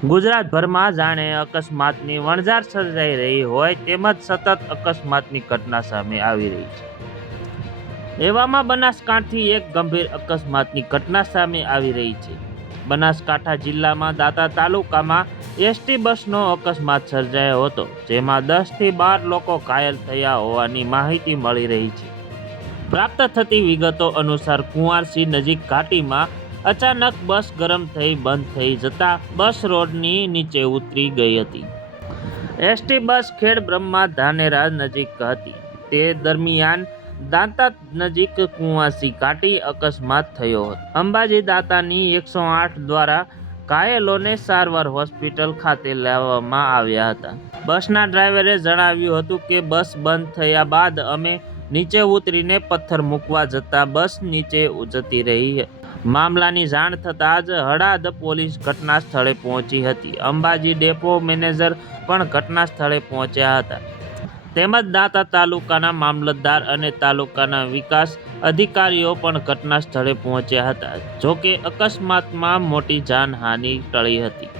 ગુજરાતભરમાં જાણે અકસ્માતની વણઝાર સર્જાઈ રહી હોય તેમજ સતત અકસ્માતની ઘટના સામે આવી રહી છે। એવામાં બનાસકાંઠાથી એક ગંભીર અકસ્માતની ઘટના સામે આવી રહી છે। બનાસકાંઠા જિલ્લામાં દાંતા તાલુકામાં એસટી બસનો અકસ્માત સર્જાયો હતો, જેમાં 10 થી 12 લોકો ઘાયલ થયા હોવાની માહિતી મળી રહી છે। પ્રાપ્ત થતી વિગતો અનુસાર કુંવારસી નજીક ઘાટીમાં અચાનક બસ ગરમ થઈ બંધ થઈ જતા બસ રોડની નીચે ઉતરી ગઈ હતી। એસટી બસ ખેડ બ્રહ્મા ધાનેરા નજીક હતી, તે દરમિયાન દાંતા નજીક કુંવાસી ઘાટી અકસ્માત થયો હતો। અંબાજી દાંતાની 108 દ્વારા ઘાયલોને સારવાર હોસ્પિટલ ખાતે લાવવામાં આવ્યા હતા। બસના ડ્રાઈવરે જણાવ્યું હતું કે બસ બંધ થયા બાદ અમે નીચે ઉતરીને પથ્થર મૂકવા જતા બસ નીચે જતી રહી। મામલાની જાણ થતાં જ હળાદ પોલીસ ઘટના સ્થળે પહોંચી હતી। અંબાજી ડેપો મેનેજર પણ ઘટના સ્થળે પહોંચ્યા હતા, તેમજ દાંતા તાલુકાના મામલતદાર અને તાલુકાના વિકાસ અધિકારીઓ પણ ઘટના સ્થળે પહોંચ્યા હતા। જોકે અકસ્માતમાં મોટી જાનહાનિ ટળી હતી।